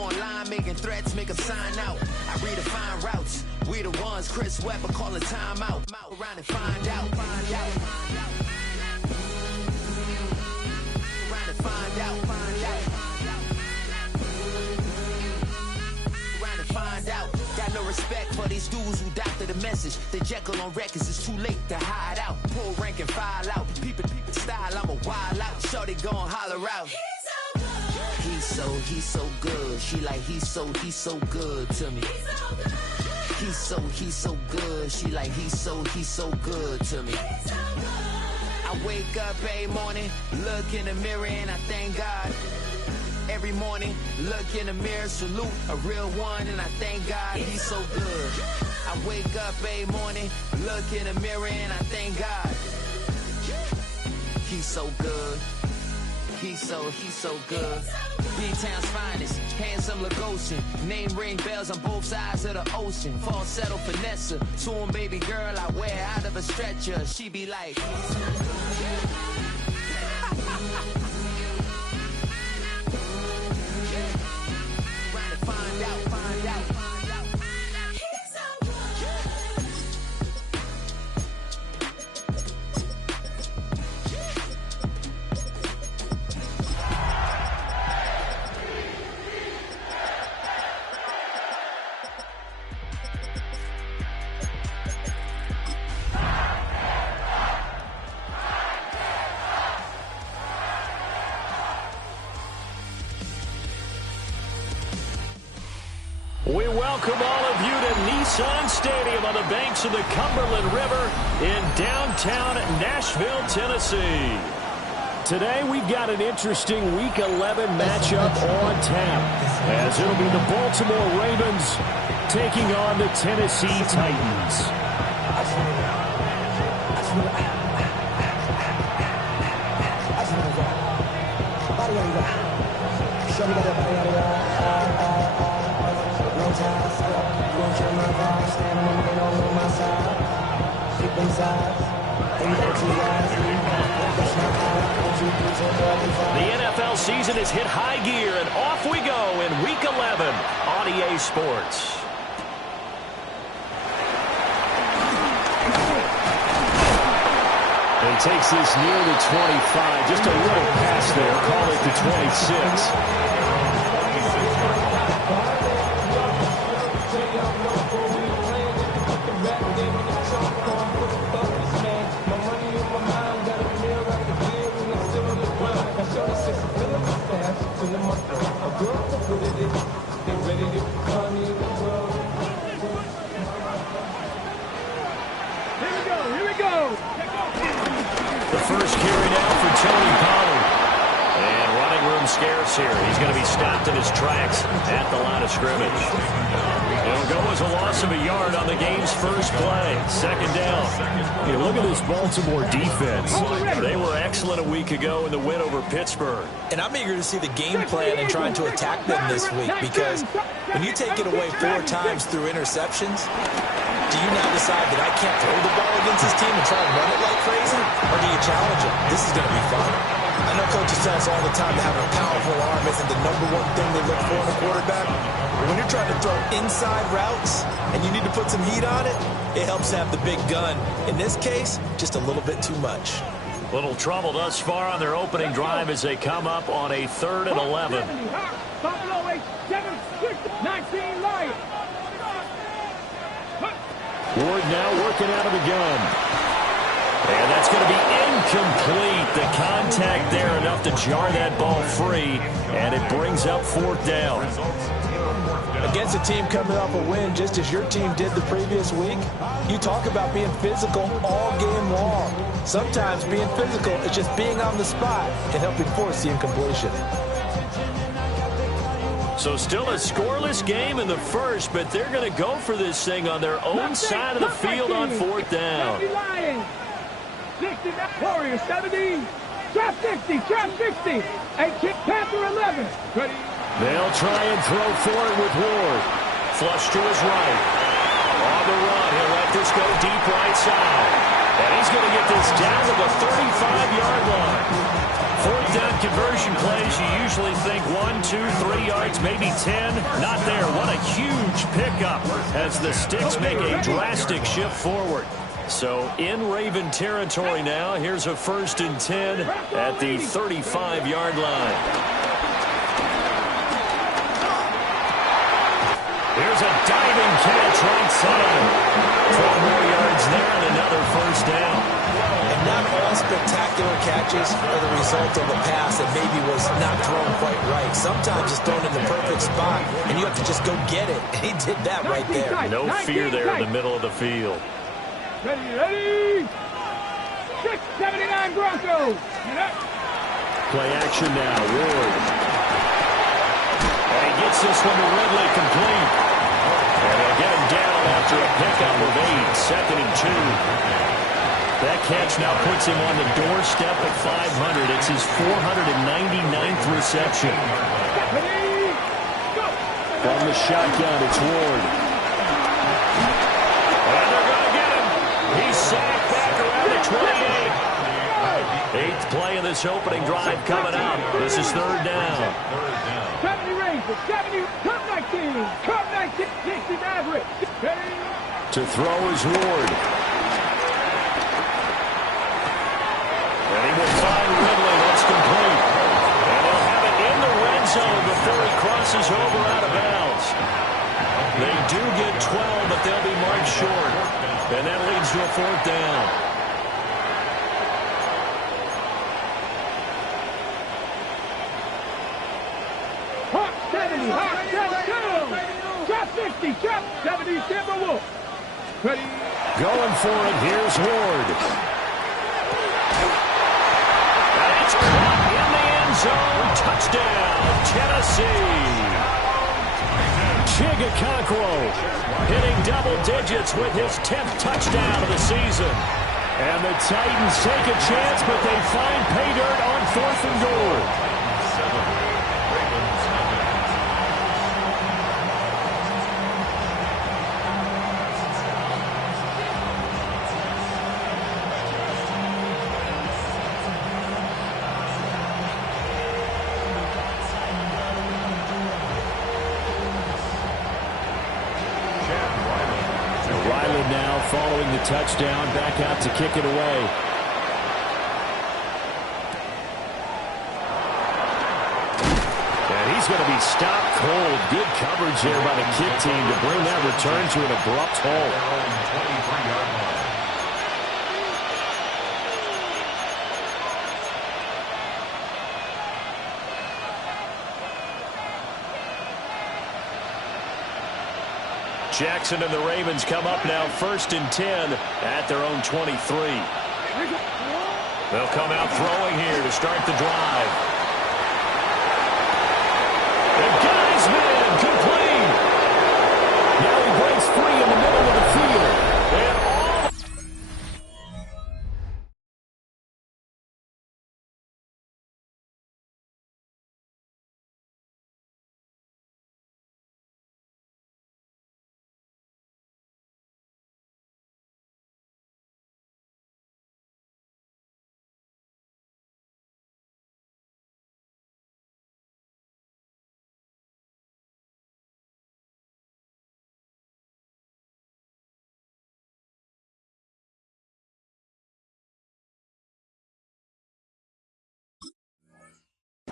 online making threats, make them sign out. I redefine routes. We the ones Chris Webber calling time out. Around and find out. Find out. Around and find out. Find out. Around and find out. Got no respect for these dudes who doctor the message. The Jekyll on records, it's too late to hide out. Pull rank and file out. Peep style, I'm a wild out. Shorty gon' holler out. He's so good. She like he's so good to me. He's so good. She like he's so good to me. I wake up every morning, look in the mirror and I thank God. Every morning, look in the mirror, salute a real one and I thank God he's so good. I wake up every morning, look in the mirror and I thank God. He's so good. He's so good. B-Town's finest, handsome Lagosian. Name ring bells on both sides of the ocean. Falsetto finesse, soon baby girl I wear out of a stretcher. She be like. Find out. We welcome all of you to Nissan Stadium on the banks of the Cumberland River in downtown Nashville, Tennessee. Today we've got an interesting Week 11 matchup on tap, as it'll be the Baltimore Ravens taking on the Tennessee Titans. The NFL season has hit high gear, and off we go in Week 11 on EA Sports. And he takes this near the 25, just a little pass there, call it the 26. Here we go. The first carry now for Tony Pollard. And running room scarce here. He's going to be stopped in his tracks at the line of scrimmage. It'll go as a loss of a yard on the game's first play. Second down. Hey, look at this Baltimore defense. They were excellent a week ago in the win over Pittsburgh. And I'm eager to see the game plan and trying to attack them this week, because when you take it away 4 times through interceptions, do you now decide that I can't throw the ball against this team and try and run it like crazy? Or do you challenge them? This is going to be fun. I know coaches tell us all the time that having a powerful arm isn't the #1 thing they look for in a quarterback. But when you're trying to throw inside routes and you need to put some heat on it, it helps to have the big gun. In this case, just a little bit too much. Little trouble thus far on their opening drive as they come up on a 3rd and 11. Ward now working out of the gun. And that's going to be incomplete. The contact there enough to jar that ball free, and it brings up 4th down. Against a team coming off a win just as your team did the previous week, you talk about being physical all game long. Sometimes being physical is just being on the spot and helping force the incompletion. So still a scoreless game in the first, but they're going to go for this thing on their own side of the field on 4th down. 60, Warriors 70, trap 60, trap 60, and kick Panther 11. Ready? They'll try and throw for it with Ward. Flush to his right. On the run, he'll let this go deep right side. And he's going to get this down to the 35-yard line. Fourth down conversion plays, you usually think 1, 2, 3 yards, maybe 10. Not there. What a huge pickup as the Sticks make a drastic shift forward. So in Raven territory now. Here's a 1st and 10 at the 35-yard line. Here's a diving catch right side. 12 more yards there and another 1st down. And not all spectacular catches are the result of a pass that maybe was not thrown quite right. Sometimes it's thrown in the perfect spot, and you have to just go get it. And he did that right there. No fear there in the middle of the field. Ready. 679 Broncos. Play action now. Ward. And he gets this one to Ridley complete. And they'll get him down after a pickup of 8. 2nd and 2. That catch now puts him on the doorstep at 500. It's his 499th reception. From the shotgun, it's Ward. And they're going to get him. He's sacked back around the 28. 8th play of this opening drive coming up. This is 3rd down. 70 Rangers, 70, Cup 19, Cup 19, 60 Mavericks. To throw is Ward. And he will find Ridley. That's complete. And they'll have it in the red zone before he crosses over out of bounds. They do get 12, but they'll be marked short. And that leads to a 4th down. Hawk 70, Hawk 72. Drop 60, drop 70, Timberwolves. Ready. Going for it. Here's Ward. It's caught in the end zone. Touchdown, Tennessee. Chigakonkwo hitting double digits with his 10th touchdown of the season. And the Titans take a chance, but they find pay dirt on 4th and goal. Following the touchdown, back out to kick it away. And he's going to be stopped cold. Good coverage there by the kick team to bring that return to an abrupt halt. Jackson and the Ravens come up now 1st and 10 at their own 23. They'll come out throwing here to start the drive. And Geisman complete. Now he breaks free in the middle of the field. And all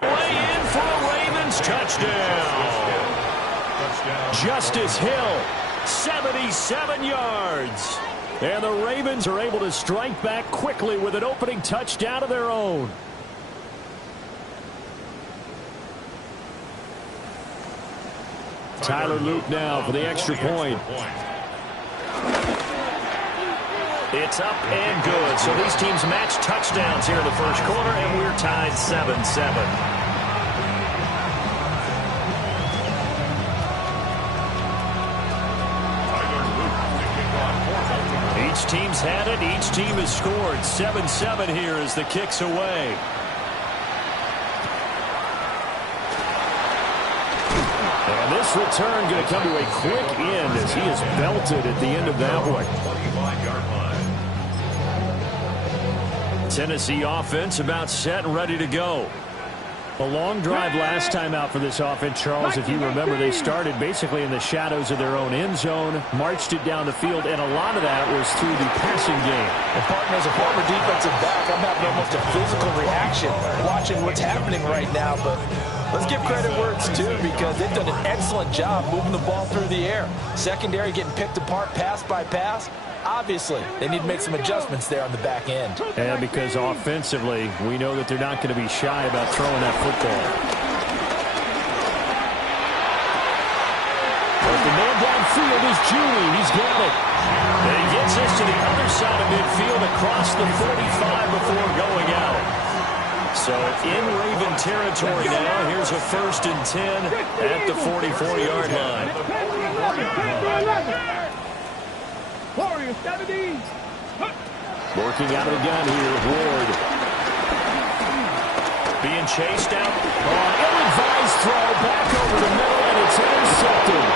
way in for a Ravens touchdown. Justice Hill, 77 yards. And the Ravens are able to strike back quickly with an opening touchdown of their own. Tyler Luke now for the extra point. It's up and good. So these teams match touchdowns here in the first quarter, and we're tied 7-7. Each team's had it. Each team has scored. 7-7 here as the kick's away. And this return going to come to a quick end as he is belted at the end of that one. Tennessee offense about set and ready to go. A long drive last time out for this offense, Charles. If you remember, they started basically in the shadows of their own end zone, marched it down the field, and a lot of that was through the passing game. And partner, as a former defensive back, I'm having almost a physical reaction watching what's happening right now. But let's give credit where it's due, because they've done an excellent job moving the ball through the air. Secondary getting picked apart pass by pass. Obviously, they need to make some adjustments there on the back end. Yeah, because offensively, we know that they're not going to be shy about throwing that football. But the man downfield is Judy. He's got it. And he gets us to the other side of midfield across the 45 before going out. So in Raven territory now, here's a 1st and 10 at the 44-yard line. Warriors 70. Working out of the gun here, Ward. Being chased out. Ill-advised throw back over the middle, and it's intercepted.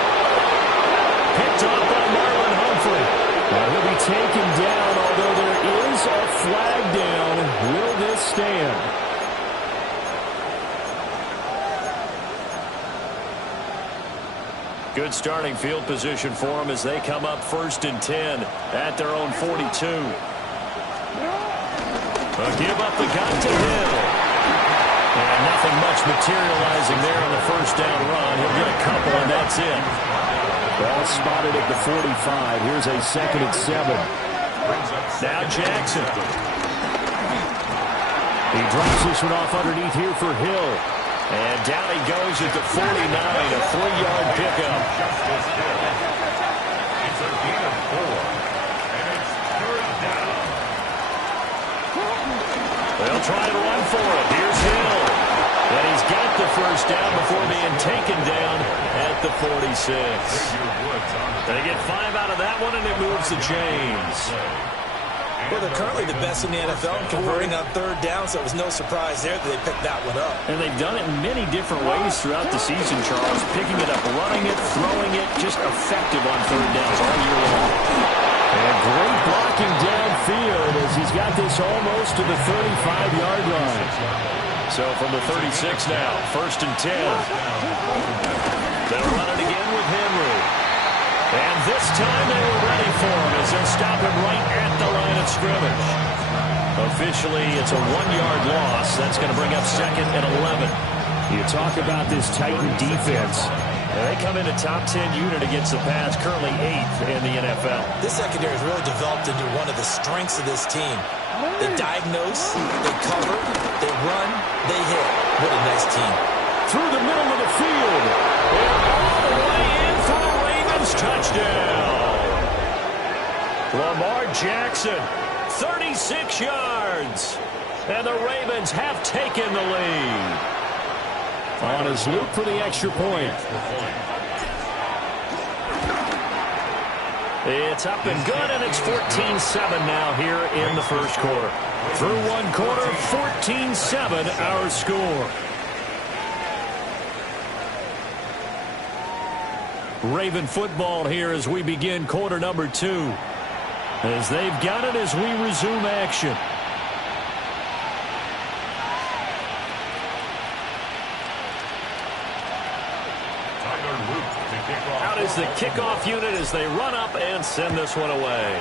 Picked off by Marlon Humphrey. Now he'll be taken down, although there is a flag down. Will this stand? Good starting field position for them as they come up 1st and 10 at their own 42. Give up the gun to Hill. And nothing much materializing there on the 1st down run. He'll get a couple, and that's it. Ball spotted at the 45. Here's a 2nd and 7. Now Jackson. He drops this one off underneath here for Hill. And down he goes at the 49, a 3-yard pickup. They'll try to run for it. Here's Hill. And he's got the 1st down before being taken down at the 46. They get 5 out of that one, and it moves the chains. Well, they're currently the best in the NFL in converting on 3rd down, so it was no surprise there that they picked that one up. And they've done it in many different ways throughout the season, Charles. Picking it up, running it, throwing it, just effective on 3rd downs all year long. And great blocking downfield as he's got this almost to the 35-yard line. So from the 36 now, 1st and 10. They'll run it again with Henry. And this time they were ready for him as they'll stop him right at the line of scrimmage. Officially, it's a 1-yard loss. That's going to bring up 2nd and 11. You talk about this Titan defense. And they come in a top 10 unit against the pass, currently 8th in the NFL. This secondary has really developed into one of the strengths of this team. They diagnose, they cover, they run, they hit. What a nice team. Through the middle of the field. And all the way in for the Ravens touchdown. Lamar Jackson, 36 yards. And the Ravens have taken the lead. On his loop for the extra point. It's up and good, and it's 14-7 now here in the 1st quarter. Through 1 quarter, 14-7 our score. Raven football here as we begin quarter number 2. As they've got it as we resume action. Out is the kickoff unit as they run up and send this one away.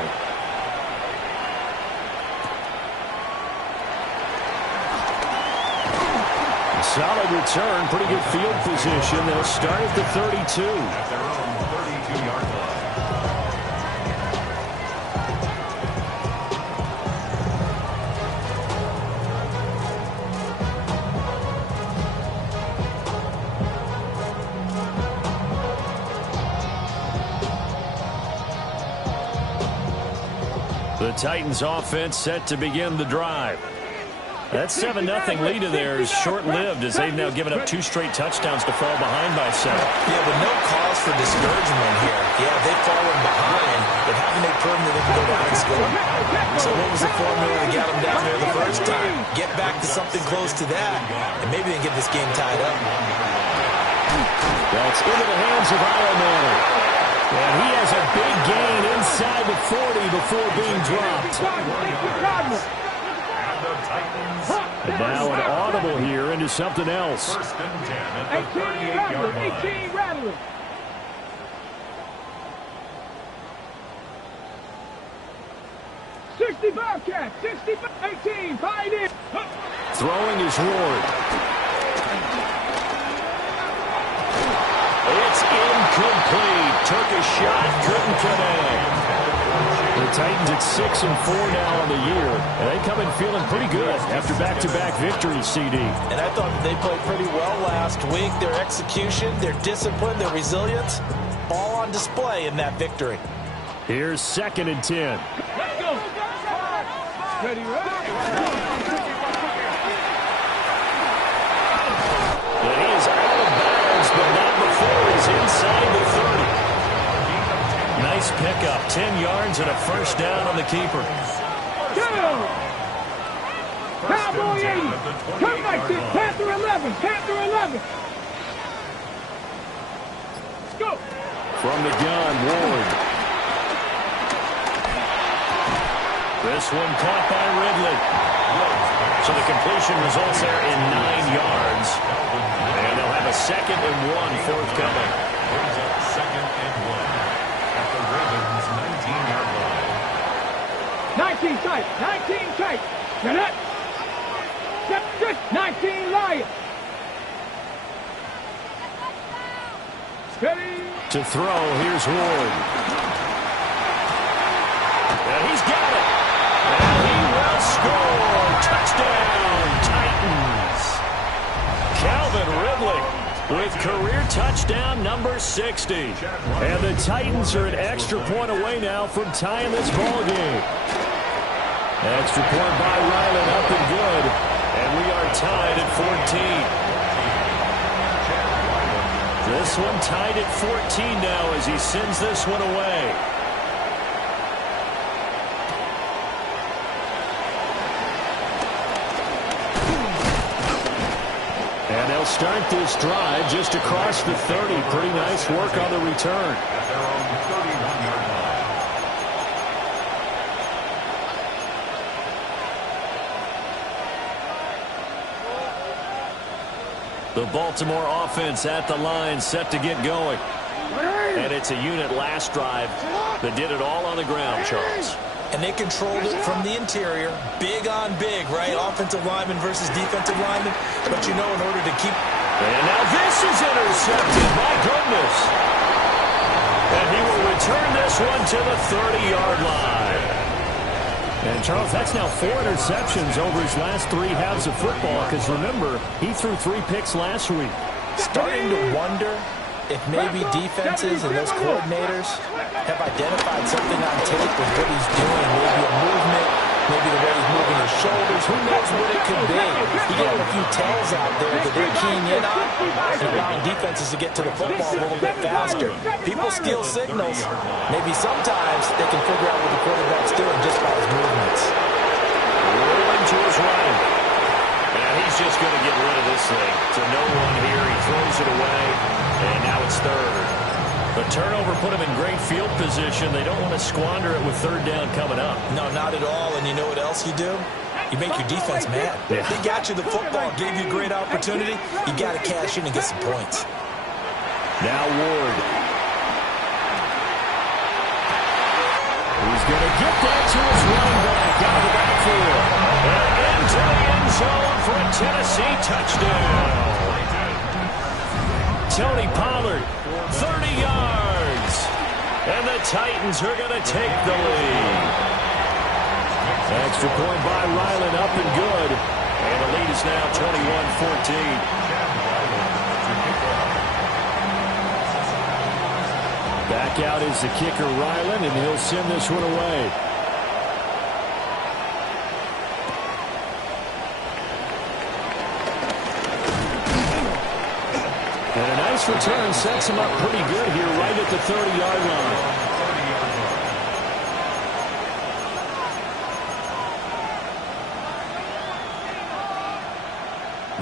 Solid return, pretty good field position. They'll start at the 32. At their own 32-yard line. The Titans offense set to begin the drive. That 7-0 lead of theirs short-lived as they've now given up 2 straight touchdowns to fall behind by 7. Yeah, but no cause for discouragement here. Yeah, they've fallen behind, but haven't they proven that they can go down and score? So what was the formula that got them down there the first time? Get back to something close to that, and maybe they can get this game tied up. That's into the hands of Iomanner. And he has a big gain inside the 40 before being dropped. And now an audible here into something else. 18 Rattler, 18 Rattler. Bobcat, 60, 18, find it. Throwing is Ward. It's incomplete. Took a shot, couldn't connect. The Titans at 6-4 now on the year. And they come in feeling pretty good after back-to-back victories, CD. And I thought they played pretty well last week. Their execution, their discipline, their resilience, all on display in that victory. Here's 2nd and 10. Let's go. Ready, And he is out of bounds, but not before he's inside the 30. Nice pickup, 10 yards and a first down on the keeper. Go! Cowboy 80. Come back to Panther 11. Panther 11. Let's go. From the gun, Ward. This one caught by Ridley. So the completion results there in 9 yards. And they'll have a 2nd and 1 forthcoming. Brings up 2nd and 1 at the Ravens' 19-yard line. 19 tight. 19 tight. Get it. 19 Lions. Steady. To throw, here's Ward. And he's got it. And he will score. Touchdown, Titans. Calvin Ridley with career touchdown number 60. And the Titans are an extra point away now from tying this ball game. Extra point by Ryland, up and good. And we are tied at 14. This one tied at 14 now as he sends this one away. And they'll start this drive just across the 30. Pretty nice work on the return. At their own 31-yard line. The Baltimore offense at the line, set to get going. And it's a unit last drive that did it all on the ground, Charles. And they controlled it from the interior, big on big, right? Offensive lineman versus defensive lineman. But you know, in order to keep... And now this is intercepted. My goodness. And he will return this one to the 30-yard line. And, Charles, that's now 4 interceptions over his last 3 halves of football. Because, remember, he threw 3 picks last week. Starting to wonder if maybe defenses and those coordinators have identified something on tape with what he's doing. Maybe a movement, maybe the way he's moving his shoulders. Who knows what it could be? You can have a few tells out there that they're keying in on and allowing defenses to get to the football a little bit faster. People steal signals. Maybe sometimes they can figure out what the quarterback's doing just by his movements. Rolling to his right. And he's just going to get rid of this thing. To no one here. He throws it away. And now it's 3rd. The turnover put him in great field position. They don't want to squander it with 3rd down coming up. No, not at all. And you know what else you do? You make your defense mad. Yeah. They got you the football, gave you a great opportunity. You got to cash in and get some points. Now Ward. He's going to get that to his running back out of the backfield. And into the end zone for a Tennessee touchdown. Tony Pollard, 30 yards. And the Titans are going to take the lead. Extra point by Ryland, up and good. And the lead is now 21-14. Back out is the kicker, Ryland, and he'll send this one away. And a nice return sets him up pretty good here right at the 30-yard line.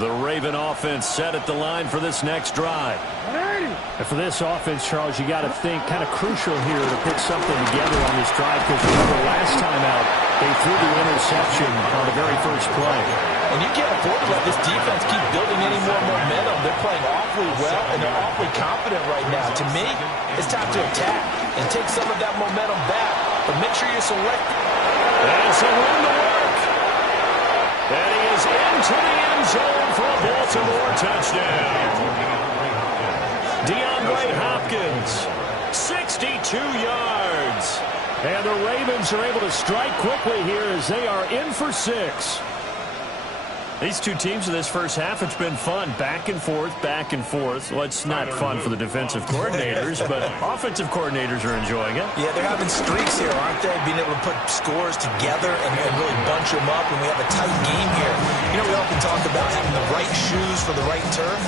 The Raven offense set at the line for this next drive. And for this offense, Charles, you got to think kind of crucial here to put something together on this drive, because remember last time out, they threw the interception on the very first play. And you can't afford to let this defense keep building any more momentum. They're playing awfully well, and they're awfully confident right now. To me, it's time to attack and take some of that momentum back. But make sure you select. That's a run to work. And he is into the end zone for a Baltimore touchdown. DeAndre Hopkins, 62 yards. And the Ravens are able to strike quickly here as they are in for 6. These two teams in this first half, it's been fun. Back and forth, back and forth. Well, it's not fun for the defensive coordinators, but offensive coordinators are enjoying it. Yeah, they're having streaks here, aren't they? Being able to put scores together and really bunch them up, and we have a tight game here. You know, we often talk about having the right shoes for the right turf.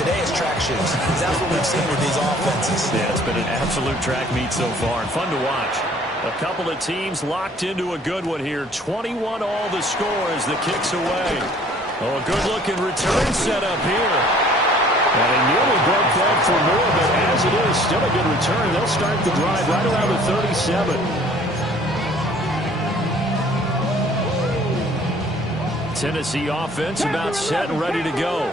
Today is track shoes. That's what we've seen with these offenses. Yeah, it's been an absolute track meet so far, and fun to watch. A couple of teams locked into a good one here. 21 all the score as the kick's away. Oh, a good-looking return set up here. And they nearly broke that for more, but as it is, still a good return. They'll start the drive right around the 37. Tennessee offense about set and ready to go.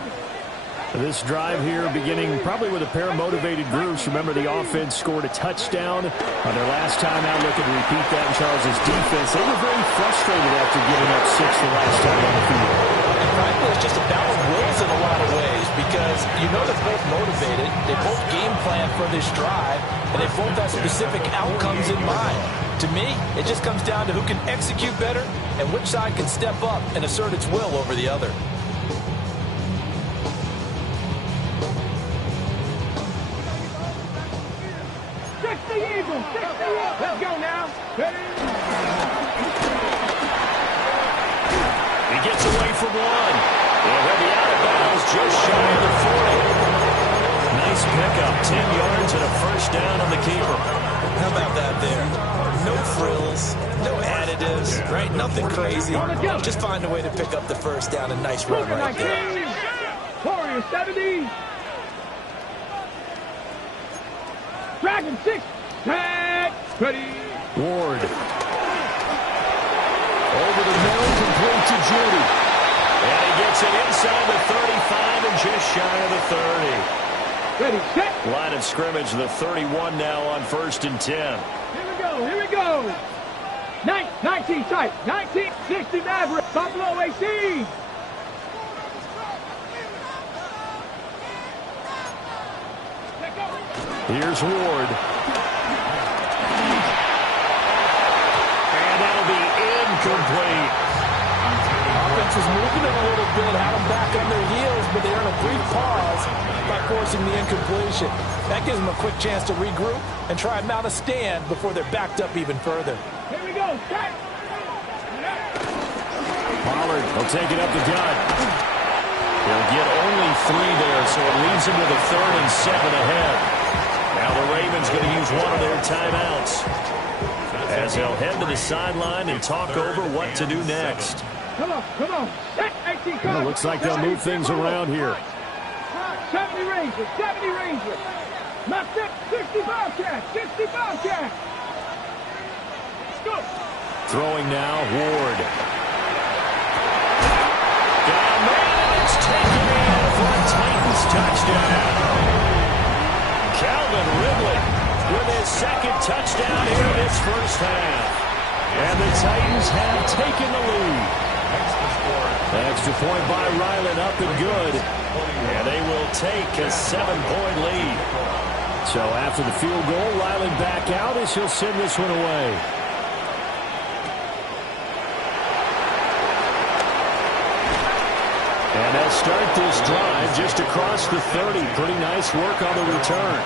This drive here beginning probably with a pair of motivated groups. Remember, the offense scored a touchdown on their last time out. Looking to repeat that in Charles's defense. They were very frustrated after giving up 6 the last time on the field. And frankly, it's just a battle of wills in a lot of ways, because you know they're both motivated. They both game plan for this drive, and they both have specific outcomes in mind. To me, it just comes down to who can execute better and which side can step up and assert its will over the other. Let's go now. He gets away from one. And he'll be out of bounds just shy of the 40. Nice pickup. 10 yards and a first down on the keeper. How about that there? No frills, no additives, right? Nothing crazy. Just find a way to pick up the first down. A nice run right there. Warriors 70. Dragon 6. Tag. Ready. Ward. Over the middle, complete to Judy. And he gets it inside the 35 and just shy of the 30. Ready, set. Line of scrimmage, the 31 now on 1st and 10. Here we go. 19 tight. 1960 Maverick. Buffalo AC. Here's Ward. And that'll be incomplete. Offense is moving it a little bit, had them back on their heels, but they're in a brief pause by forcing the incompletion. That gives them a quick chance to regroup and try and mount a stand before they're backed up even further. Here we go. Set. Pollard will take it up the gut. He'll get only 3 there, so it leaves him with a 3rd and 7 ahead. Now the Ravens going to use one of their timeouts as they'll head to the sideline and talk over what to do next. Come on. Set. 18 Well, it looks like they'll move things around here. 70 Rangers. Not 60 Bobcats. 60 Bobcats. Let's go. Throwing now, Ward. Got a man, and it's taken in for a Titans touchdown. Calvin Ridley with his 2nd touchdown here in this first half. And the Titans have taken the lead. Extra point by Ryland, up and good. And they will take a 7-point lead. So after the field goal, Ryland back out as he'll send this one away. And they'll start this drive just across the 30. Pretty nice work on the return.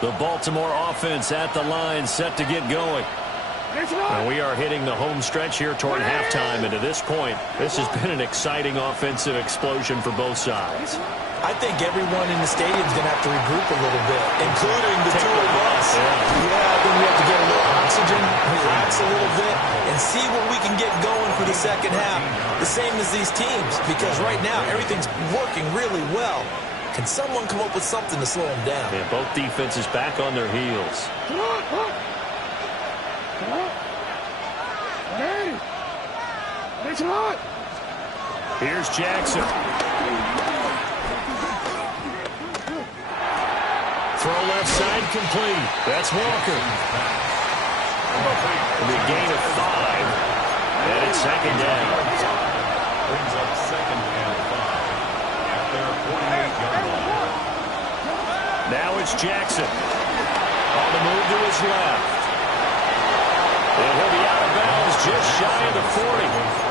The Baltimore offense at the line, set to get going. Now we are hitting the home stretch here toward halftime, and to this point, this has been an exciting offensive explosion for both sides. I think everyone in the stadium is going to have to regroup a little bit, including the two of us. Yeah, I think we have to get a little oxygen, relax a little bit, and see what we can get going for the second half. The same as these teams, because right now everything's working really well. Can someone come up with something to slow them down? Yeah, both defenses back on their heels. Here's Jackson. Throw left side complete. That's Walker. It'll be a gain of 5. And it's second down. Brings up second and 5 at their 48-yard line. Now it's Jackson. On the move to his left. And he'll be out of bounds just shy of the 40.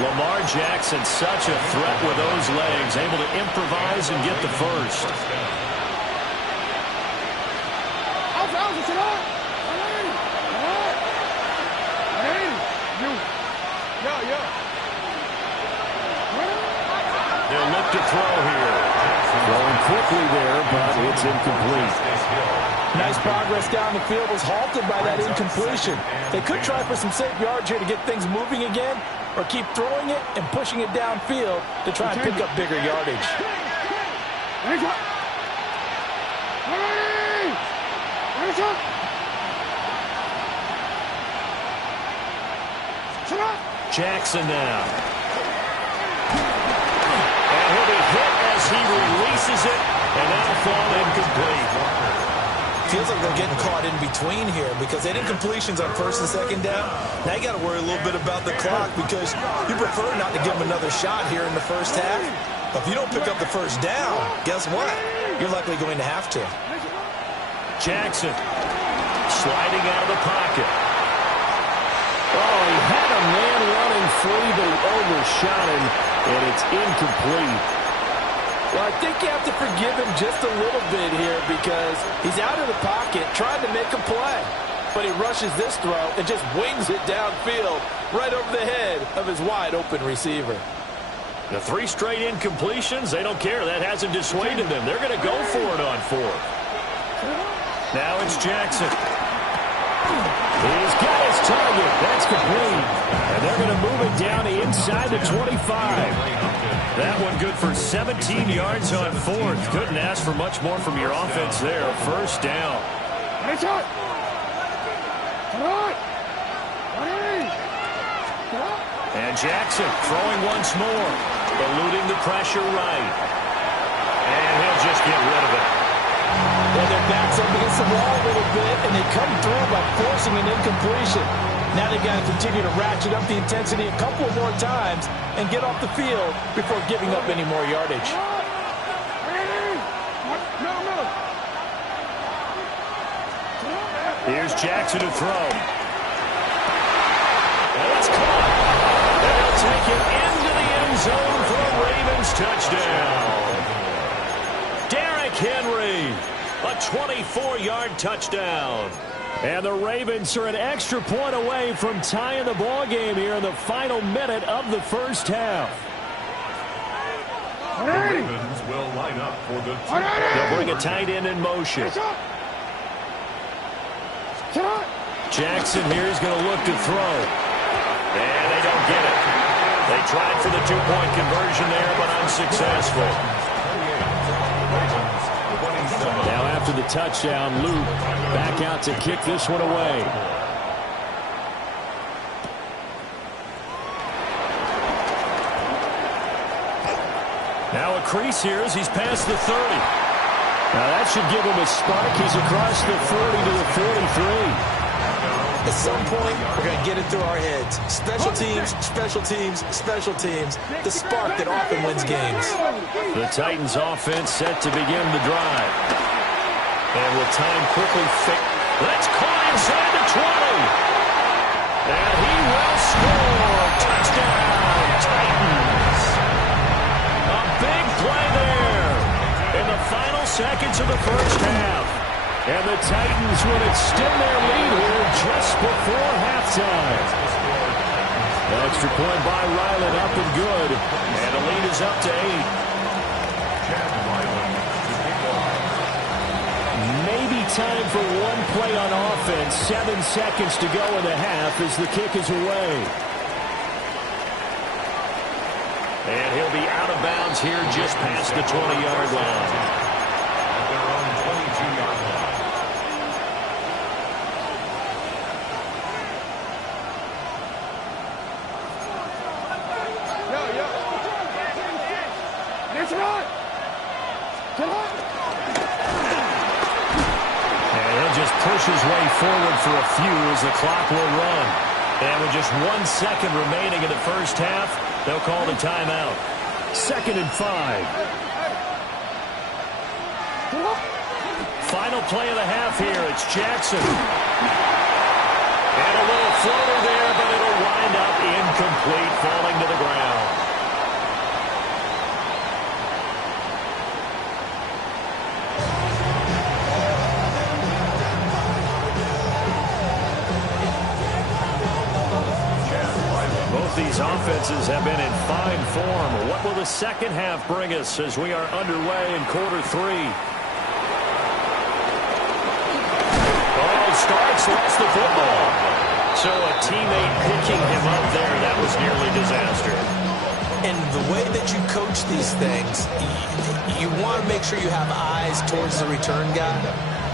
Lamar Jackson, such a threat with those legs, able to improvise and get the first. They'll look to throw here. Throwing quickly there, but it's incomplete. Nice progress down the field was halted by that incompletion. They could try for some safe yards here to get things moving again, or keep throwing it and pushing it downfield to try and pick up bigger yardage. Jackson now. And he'll be hit as he releases it, and that'll fall incomplete. Feels like they're getting caught in between here because they did incompletions on first and second down. Now you got to worry a little bit about the clock because you prefer not to give them another shot here in the first half. But if you don't pick up the first down, guess what? You're likely going to have to. Jackson sliding out of the pocket. Oh, he had a man running free, but he overshot him, and it's incomplete. Well, I think you have to forgive him just a little bit here because he's out of the pocket trying to make a play. But he rushes this throw and just wings it downfield right over the head of his wide-open receiver. The 3 straight incompletions, they don't care. That hasn't dissuaded them. They're going to go for it on 4th. Now it's Jackson. He's got his target. That's complete. And they're going to move it down inside the 25. That one good for 17 yards on 4th. Couldn't ask for much more from your offense there. First down. And Jackson throwing once more. Eluding the pressure right. And he'll just get rid of it. Well, their backs up against the wall a little bit, and they come through by forcing an incompletion. Now they've got to continue to ratchet up the intensity a couple more times and get off the field before giving up any more yardage. Here's Jackson to throw. And it's caught. And he'll take it into the end zone for a Ravens touchdown. Derrick Henry, a 24-yard touchdown. And the Ravens are an extra point away from tying the ball game here in the final minute of the first half. The Ravens will line up for the They'll bring a tight end in motion. Jackson here is going to look to throw. And they don't get it. They tried for the 2-point conversion there, but unsuccessful. Now after the touchdown, Luke back out to kick this one away. Now a crease here as he's past the 30. Now that should give him a spark. He's across the 40 to the 43. At some point, we're going to get it through our heads. Special teams, special teams, special teams. The spark that often wins games. The Titans offense set to begin the drive. And with time quickly that's caught inside the 20. And he will score. Touchdown, Titans. A big play there in the final seconds of the first half. And And the Titans would extend their lead here just before halftime. Extra point by Ryland, up and good. And the lead is up to 8. Maybe time for one play on offense. 7 seconds to go in the half as the kick is away. And he'll be out of bounds here just past the 20-yard line. At their own 22-yard line. And he'll just push his way forward for a few as the clock will run. And with just 1 second remaining in the first half, they'll call the timeout. 2nd and 5. Final play of the half here. It's Jackson. And a little floater there, but it'll wind up incomplete, falling to the ground. These offenses have been in fine form. What will the second half bring us as we are underway in quarter 3? Starks lost the football. So a teammate picking him up there, that was nearly disaster. And the way that you coach these things, you want to make sure you have eyes towards the return guy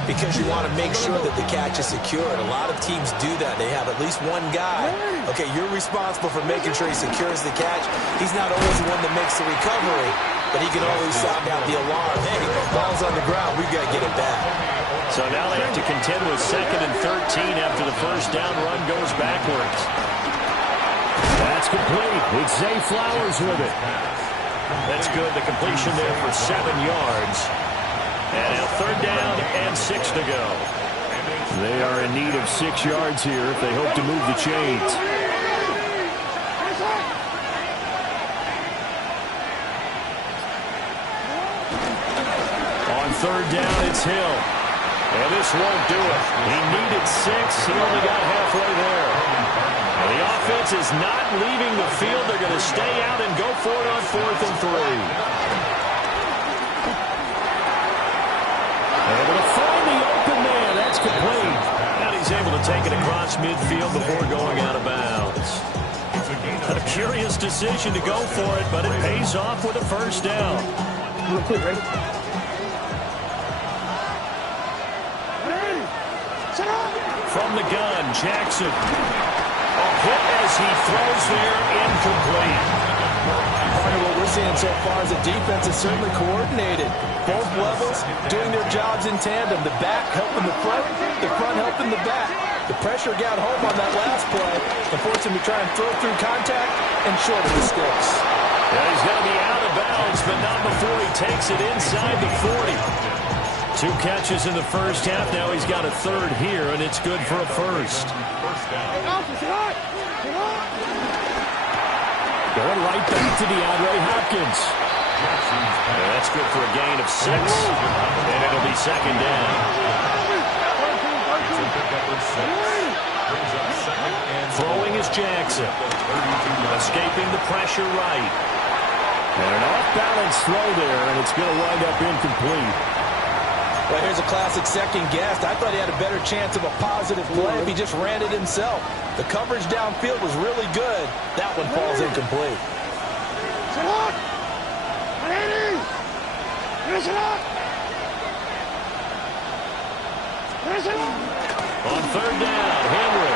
because you want to make sure that the catch is secured. A lot of teams do that. They have at least one guy. Okay, you're responsible for making sure he secures the catch. He's not always the one that makes the recovery, but he can always sound out the alarm. Hey, ball's on the ground. We've got to get it back. So now they have to contend with 2nd and 13 after the first down run goes backwards. That's complete. It's Zay Flowers with it. That's good. The completion there for 7 yards. And now 3rd down and 6 to go. They are in need of 6 yards here if they hope to move the chains. On 3rd down, it's Hill. And this won't do it. He needed 6. He only got halfway there. And the offense is not leaving the field. They're going to stay out and go for it on 4th and 3. Able to find the open man. That's complete. And he's able to take it across midfield before going out of bounds. A curious decision to go for it, but it pays off with a first down. Real quick, ready? From the gun, Jackson. A hit as he throws there, incomplete. What we're seeing so far is the defense is certainly coordinated. Both levels doing their jobs in tandem. The back helping the front helping the back. The pressure got home on that last play and forced him to try and throw through contact and short of the sticks. Yeah, he's going to be out of bounds, but not before he takes it inside the 40. 2 catches in the first half. Now he's got a 3rd here, and it's good for a first. Going right back to DeAndre Hopkins. And that's good for a gain of 6. And it'll be 2nd down. Throwing is Jackson. Escaping the pressure right. And an off-balance throw there, and it's going to wind up incomplete. Well, here's a classic second guess. I thought he had a better chance of a positive play if he just ran it himself. The coverage downfield was really good. That one falls incomplete. On 3rd down, Henry.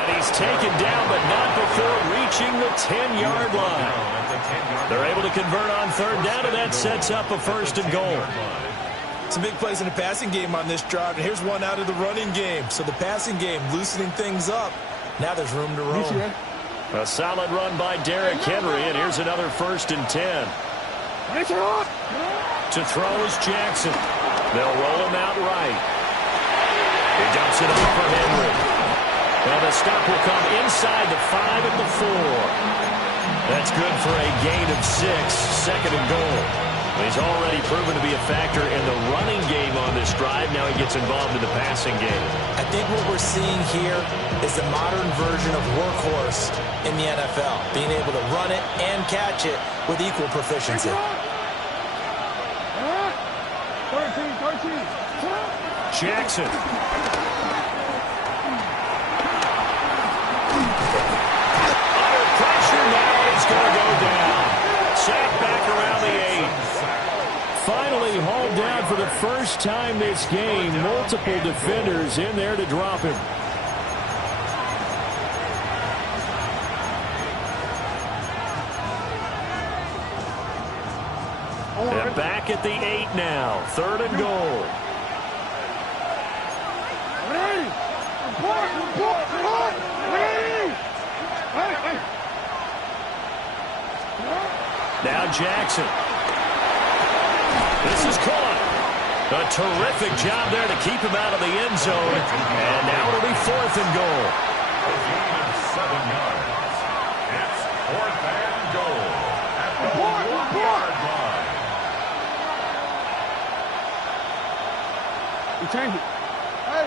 And he's taken down, but not before reaching the 10-yard line. They're able to convert on 3rd down, and that sets up a 1st and goal. Some big plays in the passing game on this drive, and here's one out of the running game. So the passing game loosening things up. Now there's room to roam. A solid run by Derrick Henry, and here's another 1st and 10. To throw is Jackson. They'll roll him out right. He dumps it off for Henry. Well, the stop will come inside the 5 at the 4. That's good for a gain of 6, 2nd and goal. He's already proven to be a factor in the running game on this drive. Now he gets involved in the passing game. I think what we're seeing here is the modern version of workhorse in the NFL, being able to run it and catch it with equal proficiency. 13. Jackson. Under pressure now, he's going to go down. Sacked back around the 8. Finally hauled down for the first time this game. Multiple defenders in there to drop him. They're back at the 8 now. 3rd and goal. Ready. Now Jackson. This is caught. A terrific job there to keep him out of the end zone. And now it'll be 4th and goal. A gain of 7 yards. It's 4th and goal at the 1-yard line. You change it. Hey.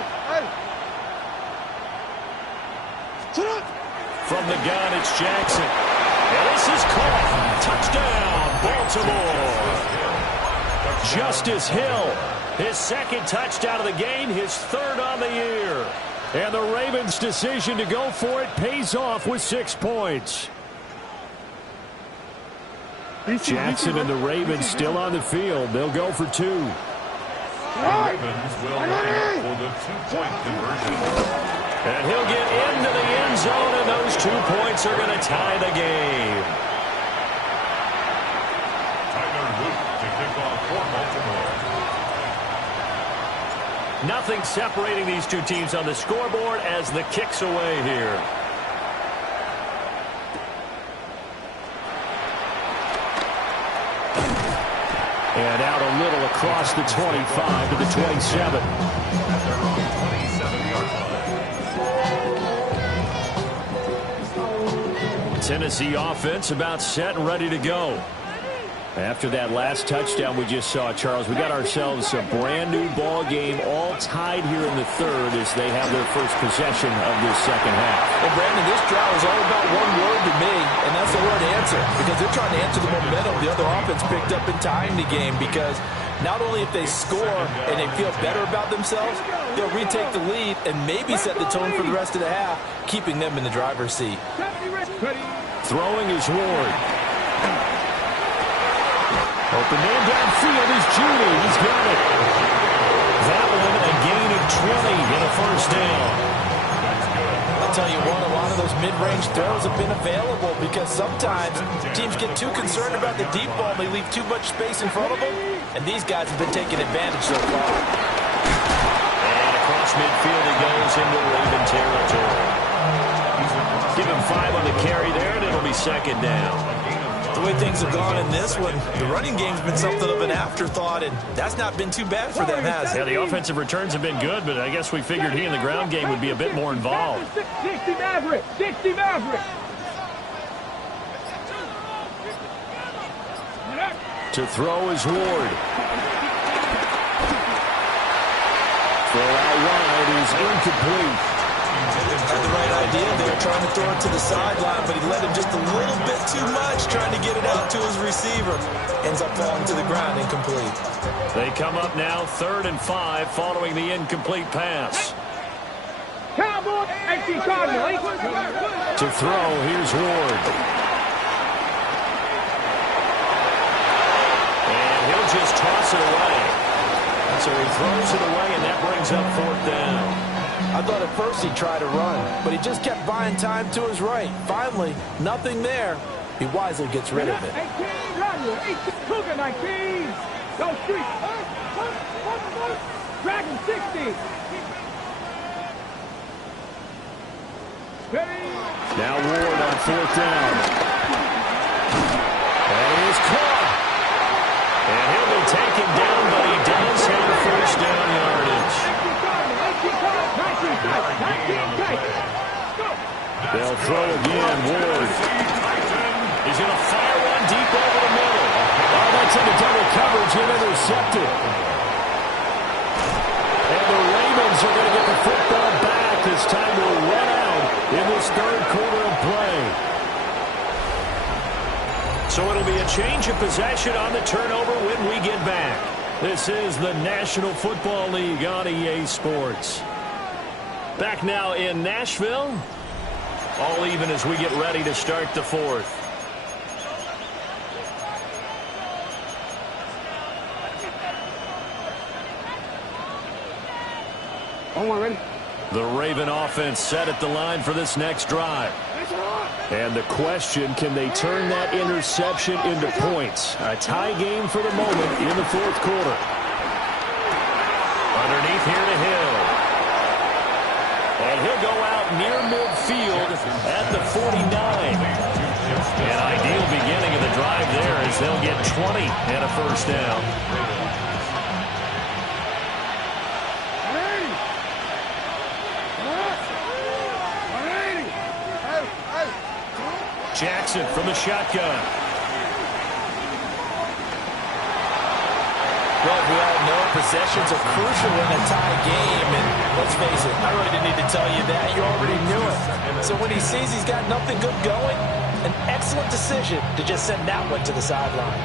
From the gun, it's Jackson. And this is caught. Touchdown, Baltimore. Justice Hill, his 2nd touchdown of the game, his 3rd on the year. And the Ravens' decision to go for it pays off with 6 points. Jackson and the Ravens still on the field. They'll go for 2. The Ravens will aim for the 2-point conversion. And he'll get into the end zone, and those 2 points are going to tie the game. Tyler Luke to kick off for Baltimore. Nothing separating these 2 teams on the scoreboard as the kick's away here. And out a little across the 25 to the 27. At their own 27-yard line. Tennessee offense about set and ready to go. After that last touchdown we just saw, Charles, we got ourselves a brand new ball game, all tied here in the 3rd as they have their first possession of this 2nd half. Well, Brandon, this drive is all about one word to me, and that's the word answer, because they're trying to answer the momentum the other offense picked up in tying the game, because not only if they score and they feel better about themselves, they'll retake the lead and maybe set the tone for the rest of the half, keeping them in the driver's seat. Throwing is Ward. Open man downfield is Judy. He's got it. That one a gain of 20 and a 1st down. I'll tell you what, a lot of those mid-range throws have been available because sometimes teams get too concerned about the deep ball. They leave too much space in front of them, and these guys have been taking advantage so far. And across midfield he goes into Raven territory. Give him 5 on the carry there, and it'll be 2nd down. The way things have gone in this one, the running game's been something of an afterthought, and that's not been too bad for them, has it? Yeah, the offensive returns have been good, but I guess we figured he in the ground game would be a bit more involved. 60 Maverick. To throw is Ward. Throw out wide is incomplete. Had the right idea there, trying to throw it to the sideline, but he led him just a little bit too much, trying to get it out to his receiver. Ends up falling to the ground, incomplete. They come up now 3rd and 5 following the incomplete pass. Cowboy, To throw, here's Ward. And he'll just toss it away. So he throws it away, and that brings up 4th down. I thought at first he'd try to run, but he just kept buying time to his right. Finally, nothing there. He wisely gets rid of it. 18, Cougar 19. Go street. Dragon 60. Now Ward on 4th down. And he is caught. And he'll be taken down, but he does have 1st down yardage. They'll throw again. Ward. He's going to fire one deep over the middle. Oh, that's in a double intercepted. And the Ravens are going to get the football back as time will run out in this third quarter of play. So it'll be a change of possession on the turnover when we get back. This is the National Football League on EA Sports. Back now in Nashville. All even as we get ready to start the fourth. Ready? The Raven offense set at the line for this next drive. And the question, can they turn that interception into points? A tie game for the moment in the fourth quarter. Underneath here to Hill. And he'll go out near midfield at the 49. An ideal beginning of the drive there as they'll get 20 and a first down. Jackson from the shotgun. Well, we all know possessions are crucial in a tie game, and let's face it, I really didn't need to tell you that. You already knew it. So when he sees he's got nothing good going, an excellent decision to just send that one to the sideline.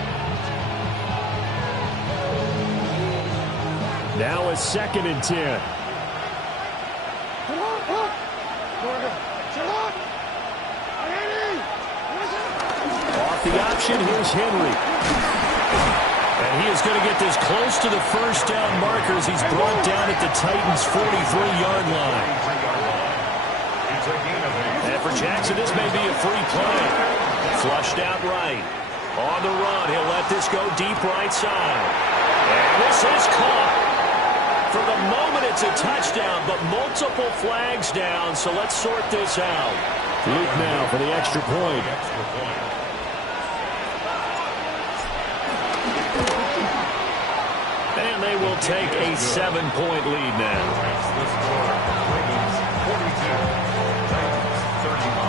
Now a 2nd and 10. Off the option, here's Henry. And he is going to get this close to the first down marker as he's brought down at the Titans' 43-yard line. And for Jackson, this may be a free play. Flushed out right. On the run, he'll let this go deep right side. And this is caught. For the moment, it's a touchdown, but multiple flags down, so let's sort this out. Luke now for the extra point. And they will take a 7-point lead now.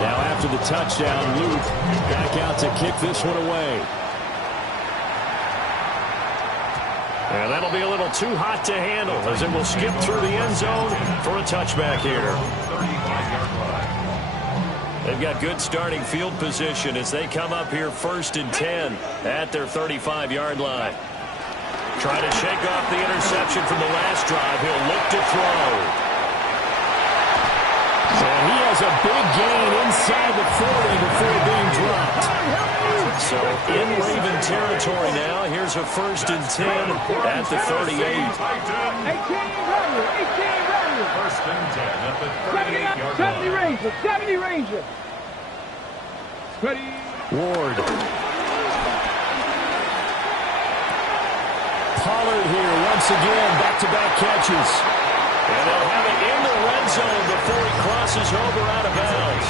Now after the touchdown, Luke back out to kick this one away. And that'll be a little too hot to handle as it will skip through the end zone for a touchback here. They've got good starting field position as they come up here 1st and 10 at their 35-yard line. Trying to shake off the interception from the last drive. He'll look to throw. And he has a big gain inside the 40 before being dropped. So in Raven territory now. Here's a 1st and 10 at the 38. 18 Rattler. 1st and 10 at the 38-yard line. 70 Ranger. 70 Ranger. Ready. Ward. Pollard here once again. Back-to-back catches. And they'll have it in the red zone before he crosses over out of bounds.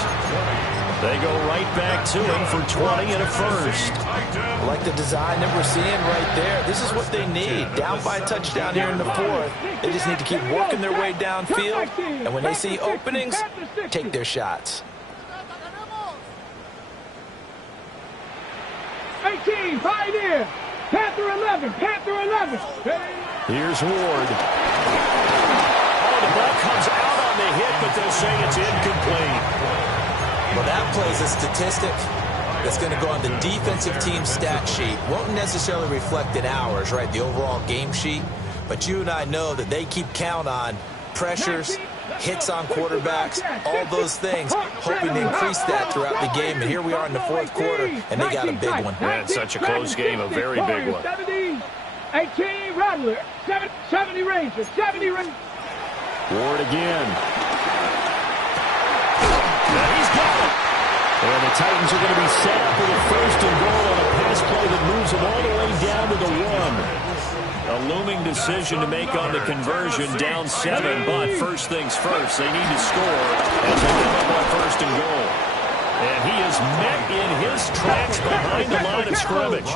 They go right back to him for 20 and a first. I like the design that we're seeing right there. This is what they need. Down by a touchdown here in the fourth. They just need to keep working their way downfield. And when they see openings, take their shots. 18, Pioneer. Panther 11, Panther 11. Here's Ward. Oh, the ball comes out on the hit, but they'll say it's incomplete. Well, that plays a statistic that's going to go on the defensive team stat sheet. Won't necessarily reflect in ours, right, the overall game sheet. But you and I know that they keep count on pressures, hits on quarterbacks, all those things, hoping to increase that throughout the game. And here we are in the fourth quarter, and they got a big one. Yeah, it's such a close game, a very big one. 18 Rattler, 70 Ranger, 70 Ranger. Ward again. He's got it. And the Titans are going to be set up with a 1st and goal on a pass play that moves them all the way down to the 1. A looming decision to make on the conversion, down 7, but first things first, they need to score as they come up on 1st and goal. And he is met in his tracks behind the line of scrimmage.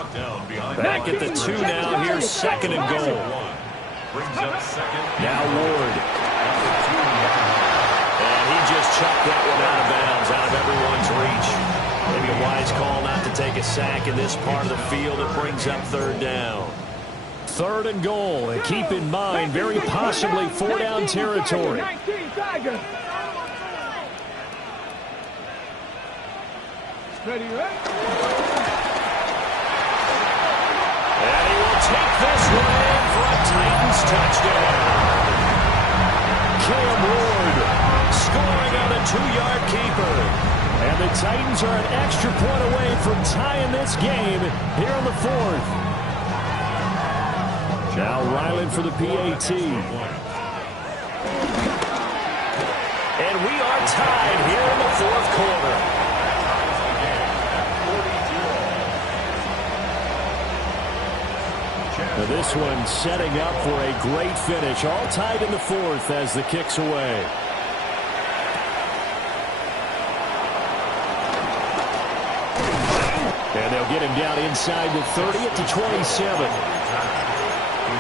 Back at the 2 now, here's 2nd and goal. Now Ward. And he just chucked that one out of bounds, out of everyone's reach. Maybe a wise call not to take a sack in this part of the field. It brings up 3rd down. 3rd and goal. And keep in mind, very possibly 4-down territory. 19 Tigers. Ready, And he will take this one for a Titans touchdown. Cam Ward scoring on a 2-yard keeper. And the Titans are an extra point away from tying this game here in the 4th. Now Ryland for the PAT. And we are tied here in the 4th quarter. Now this one setting up for a great finish. All tied in the 4th as the kick's away. And they'll get him down inside the 30 at the 27. The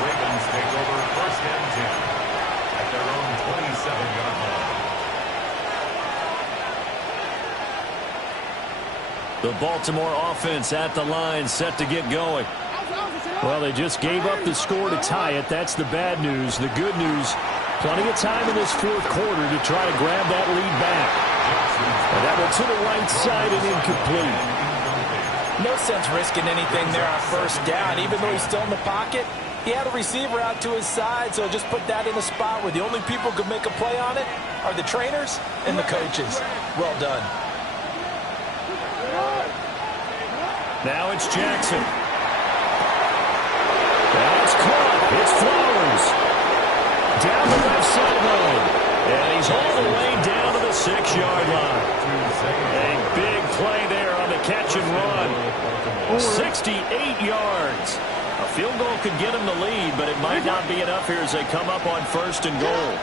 Ravens take over 1st and 10 at their own 27-yard line. The Baltimore offense at the line, set to get going. Well, they just gave up the score to tie it. That's the bad news. The good news, plenty of time in this 4th quarter to try to grab that lead back. And that one to the right side and incomplete. No sense risking anything there on 1st down. Even though he's still in the pocket, he had a receiver out to his side, so just put that in a spot where the only people who could make a play on it are the trainers and the coaches. Well done. Now it's Jackson. That's caught. It's Flowers. Down the left sideline. And he's all the way down to the 6-yard line. A big play there on the catch and run. 68 yards. A field goal could get him the lead, but it might not be enough here as they come up on 1st and goal.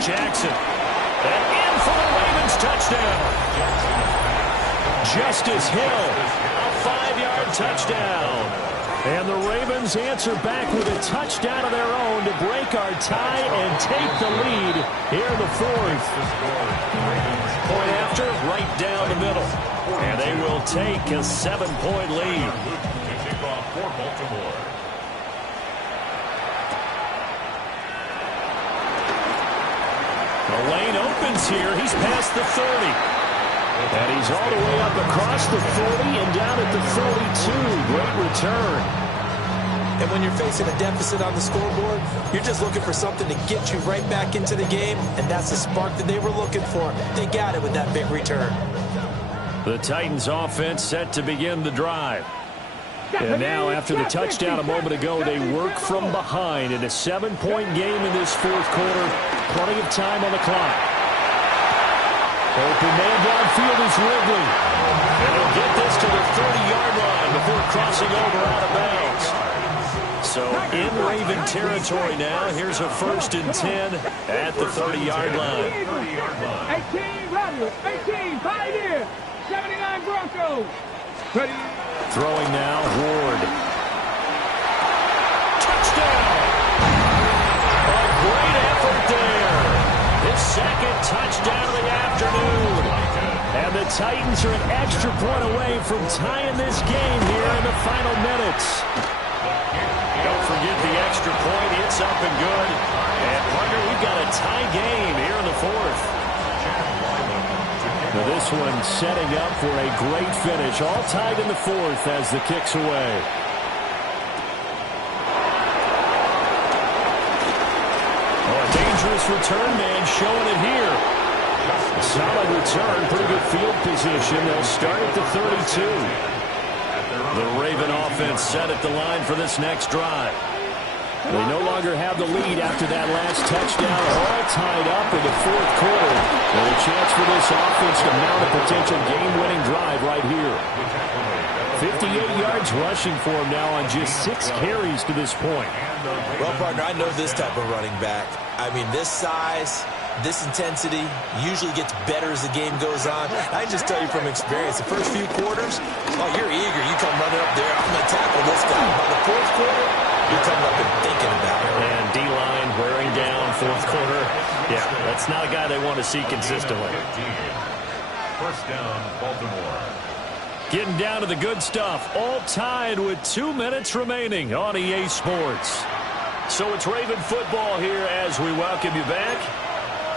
Jackson. And in for the Ravens touchdown. Justice Hill. A 5-yard touchdown. And the Ravens answer back with a touchdown of their own to break our tie and take the lead here in the 4th. Point after, right down the middle. And they will take a 7-point lead. Kickoff for Baltimore. The lane opens here. He's past the 30. And he's all the way up across the 40 and down at the 32. Great return. And when you're facing a deficit on the scoreboard, you're just looking for something to get you right back into the game, and that's the spark that they were looking for. They got it with that big return. The Titans offense set to begin the drive. And now, after the touchdown a moment ago, they work from behind in a 7-point game in this 4th quarter. Plenty of time on the clock. Open man downfield is Ridley. And he'll get this to the 30-yard line before crossing over out of bounds. So in Raven territory now. Here's a 1st and 10 at the 30-yard line. 18 Rebels, 18 Pioneers, 79 Broncos. Ready. Throwing now, Ward. Touchdown! A great effort there. His 2nd touchdown of the afternoon. And the Titans are an extra point away from tying this game here in the final minutes. Don't forget the extra point. It's up and good. And, partner, we've got a tie game here in the 4th. Now this one setting up for a great finish. All tied in the 4th as the kick's away. Oh, a dangerous return man showing it here. Solid return, pretty good field position. They'll start at the 32. The Raven offense set at the line for this next drive. They no longer have the lead after that last touchdown. All tied up in the 4th quarter. And a chance for this offense to mount a potential game-winning drive right here. 58 yards rushing for him now on just 6 carries to this point. Well, partner, I know this type of running back. I mean, this size, this intensity usually gets better as the game goes on. I can just tell you from experience, the first few quarters, oh, you're eager. You come running up there, I'm going to tackle this guy. By the 4th quarter, you're coming up and thinking about it. And D-line wearing down 4th quarter. Yeah, that's not a guy they want to see consistently. 1st down, Baltimore. Getting down to the good stuff. All tied with 2 minutes remaining on EA Sports. So it's Raven football here as we welcome you back.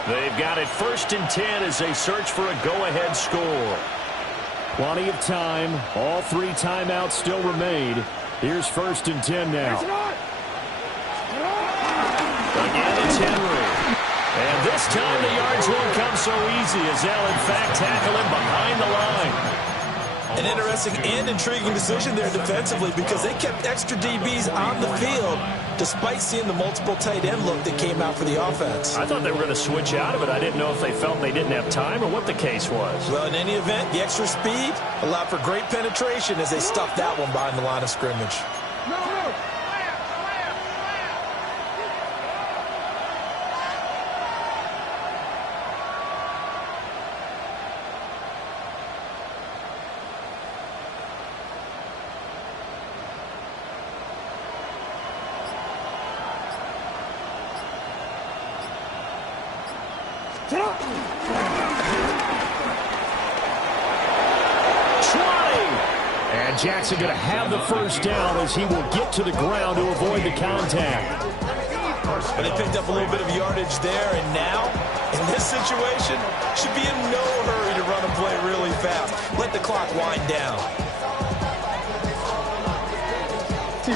They've got it 1st and 10 as they search for a go-ahead score. Plenty of time. All 3 timeouts still remain. Here's 1st and 10 now. Again, it's Henry. And this time the yards won't come so easy as they'll, in fact, tackle him behind the line. An interesting and intriguing decision there defensively because they kept extra DBs on the field despite seeing the multiple tight end look that came out for the offense. I thought they were going to switch out of it. I didn't know if they felt they didn't have time or what the case was. Well, in any event, the extra speed allowed for great penetration as they stuffed that one behind the line of scrimmage. Jackson going to have the first down as he will get to the ground to avoid the contact. But they picked up a little bit of yardage there, and now, in this situation, should be in no hurry to run and play really fast. Let the clock wind down.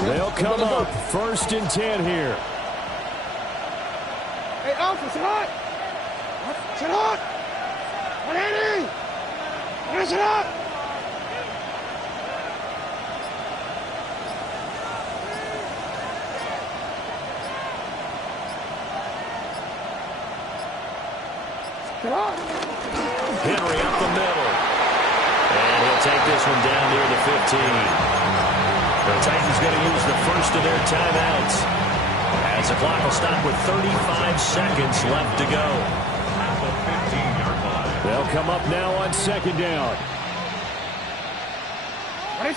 They'll come up 1st and 10 here. Hey, Alpha, sit hot! Sit hot! 180! Sit hot! Henry up the middle. And he'll take this one down near the 15. The Titans going to use the first of their timeouts as the clock will stop with 35 seconds left to go. They'll come up now on 2nd down. And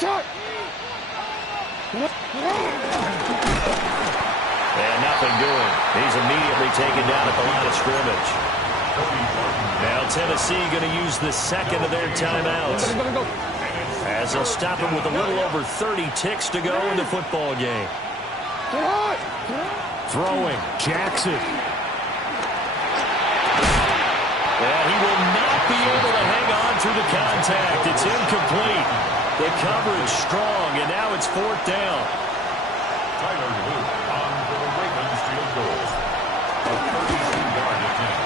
nothing doing. He's immediately taken down at the line of scrimmage. Now Tennessee going to use the 2nd of their timeouts as they'll stop him with a little over 30 ticks to go in the football game. Throwing, Jackson. And he will not be able to hang on through the contact. It's incomplete. The coverage strong, and now it's 4th down. Tyler Luke on for the Ravens field goal.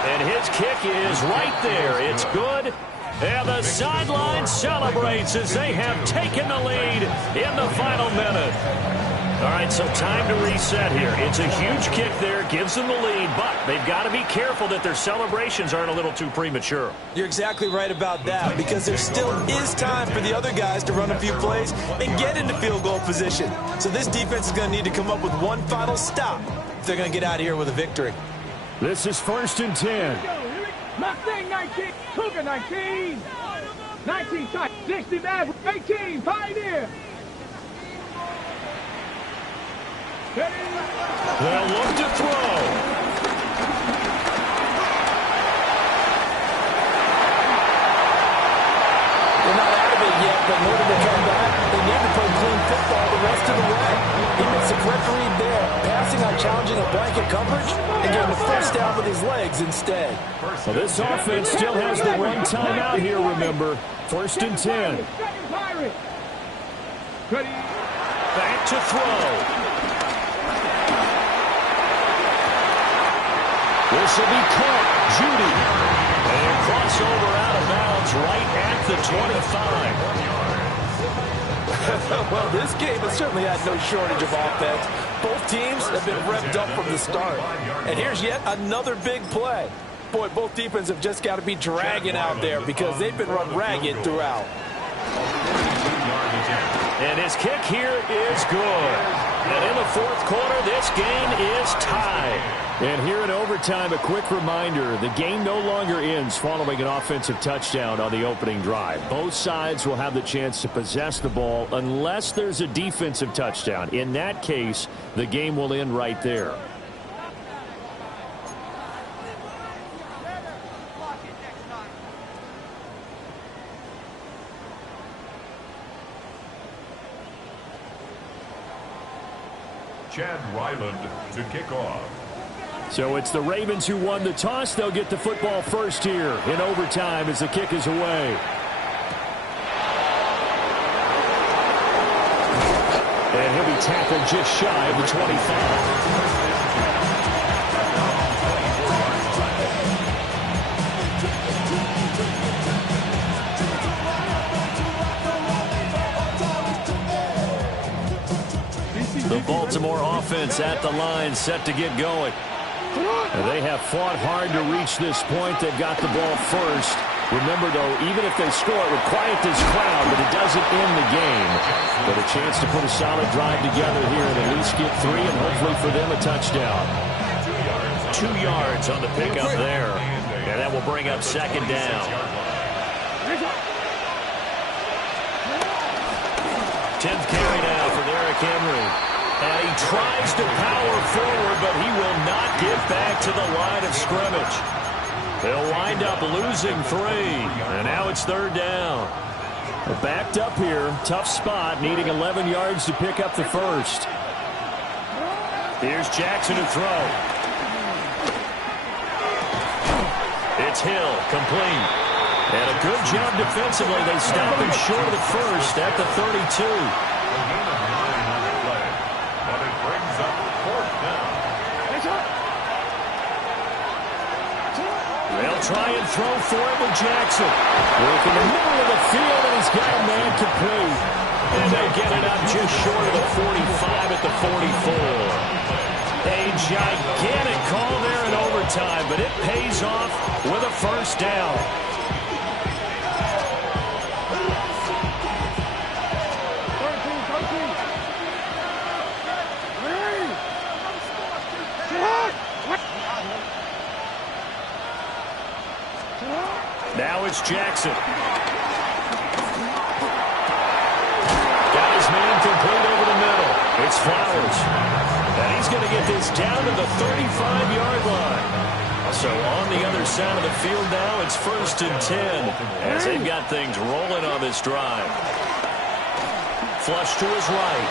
And his kick is right there. It's good. And the sideline celebrates as they have taken the lead in the final minute. All right, so time to reset here. It's a huge kick there, gives them the lead, but they've got to be careful that their celebrations aren't a little too premature. You're exactly right about that because there still is time for the other guys to run a few plays and get into field goal position. So this defense is going to need to come up with one final stop if they're going to get out of here with a victory. This is 1st and 10. Mustang 19, Cougar 19. 19 tight, 60 Maverick, 18, Pioneer. They'll look to throw. They're not out of it yet, but in order to come back, they need to play clean football the rest of the way. He makes a correct read there, passing on challenging a blanket coverage and getting the first down with his legs instead. Well, this offense still has the run time out here, remember. 1st and 10. Back to throw. This will be caught. Judy. And crossover out of bounds right at the 25. Well, this game has certainly had no shortage of offense. Both teams have been revved up from the start. And here's yet another big play. Boy, both defenses have just got to be dragging out there because they've been run ragged throughout. And his kick here is good. And in the 4th quarter, this game is tied. And here in overtime, a quick reminder, the game no longer ends following an offensive touchdown on the opening drive. Both sides will have the chance to possess the ball unless there's a defensive touchdown. In that case, the game will end right there. Ryland to kick off. So it's the Ravens who won the toss. They'll get the football first here in overtime as the kick is away. And he'll be tackled just shy of the 25. The Baltimore offense at the line, set to get going. They have fought hard to reach this point. They've got the ball first. Remember, though, even if they score, it would quiet this crowd, but it doesn't end the game. But a chance to put a solid drive together here and at least get 3, and hopefully for them a touchdown. 2 yards on the pickup there. And that will bring up second down. 10th carry now for Derrick Henry. And he tries to power forward, but he will not get back to the line of scrimmage. They'll wind up losing 3. And now it's 3rd down. They're backed up here. Tough spot, needing 11 yards to pick up the first. Here's Jackson to throw. It's Hill, complete. And a good job defensively. They stop him short of the first at the 32. They'll try and throw for it with Jackson. Work in the middle of the field, and he's got a man complete. And they get it up just short of the 45 at the 44. A gigantic call there in overtime, but it pays off with a first down. Now it's Jackson. Got his man complete over the middle. It's Flowers. And he's going to get this down to the 35-yard line. So on the other side of the field now, it's 1st and 10 as they've got things rolling on this drive. Flush to his right.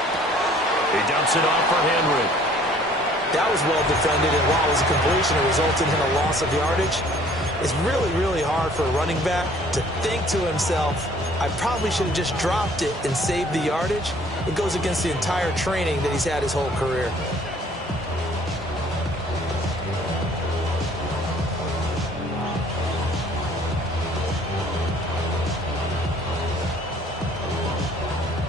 He dumps it off for Henry. That was well defended, and while it was a completion, it resulted in a loss of yardage. It's really, really hard for a running back to think to himself, I probably should have just dropped it and saved the yardage. It goes against the entire training that he's had his whole career.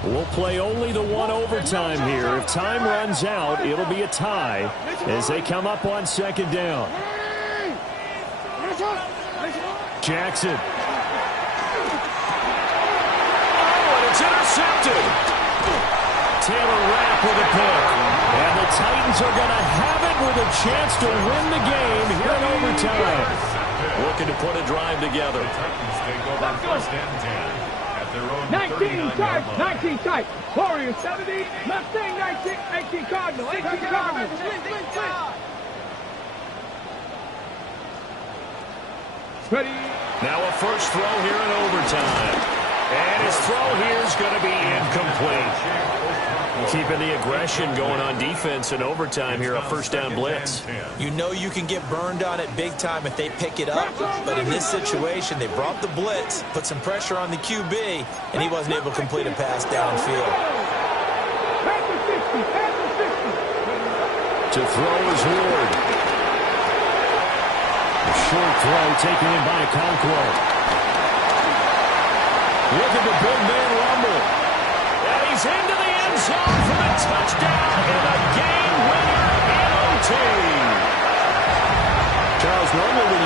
We'll play only the 1 overtime here. If time runs out, it'll be a tie as they come up on 2nd down. Jackson. Oh, and it's intercepted. Taylor Rapp with a pick. And the Titans are going to have it with a chance to win the game here in overtime. Looking to put a drive together. The Titans take over 1st and 10 at their own 19 type, 19 type. Warriors 70, Mustang 19, 18 Cardinal, 18 Cardinal. Ready. Now a first throw here in overtime. And his throw here is going to be incomplete. Keeping the aggression going on defense in overtime here, a 1st down blitz. You know you can get burned on it big time if they pick it up, but in this situation, they brought the blitz, put some pressure on the QB, and he wasn't able to complete a pass downfield. To throw is Ward. A short throw taken in by Conquo. Look at the big man rumble. And he's into the end zone for the touchdown and a game winner in OT. Charles, normally we